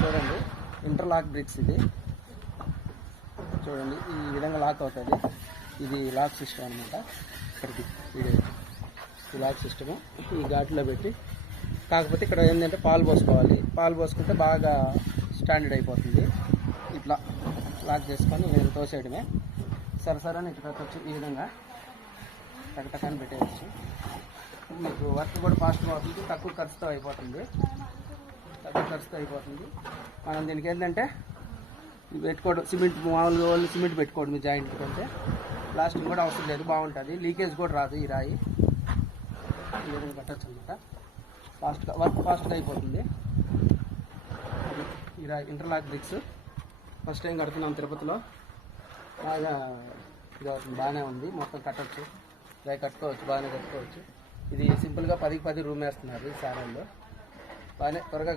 చూడండి, interlock bricks ఇది చూడండి, ఈ విధంగా లాక్ అవుతుంది. ఇది లాక్ సిస్టమ్ అనమాట. ఇక్కడికి ఈ లాక్ సిస్టము ఈ ఘాట్లో పెట్టి, కాకపోతే ఇక్కడ ఏంటంటే పాలు పోసుకోవాలి. పాలు పోసుకుంటే బాగా స్టాండర్డ్ అయిపోతుంది. ఇట్లా లాక్ చేసుకొని నేను తోసేయడమే. సరసరని ఇట్లా పెట్టచ్చు. ఈ విధంగా టకటకాన్ని పెట్టేయచ్చు. మీకు వర్క్ కూడా ఫాస్ట్గా అవుతుంది, తక్కువ ఖర్చుతో అయిపోతుంది. మనం దీనికి ఏంటంటే పెట్టుకోవడం, సిమెంట్ మామూలుగా వాళ్ళు సిమెంట్ పెట్టుకోవడం మీ జాయింట్ కంటే ప్లాస్టిక్ కూడా అవసరం లేదు, బాగుంటుంది. లీకేజ్ కూడా రాదు. ఈ రాయి ఈ విధంగా పెట్టచ్చు అనమాట. వర్క్ ఫాస్ట్గా అయిపోతుంది. ఈ రాయి ఇంటర్లాక్ బ్రిక్స్ ఫస్ట్ టైం కడుతున్నాం తిరుపతిలో. బాగా ఇది అవుతుంది, బాగానే ఉంది. మొత్తం కట్టచ్చు, రాయి కట్టుకోవచ్చు, బాగానే కట్టుకోవచ్చు. ఇది సింపుల్గా 10కి 10 రూమ్ వేస్తున్నారు ఈ సారాల్లో. బాగానే త్వరగా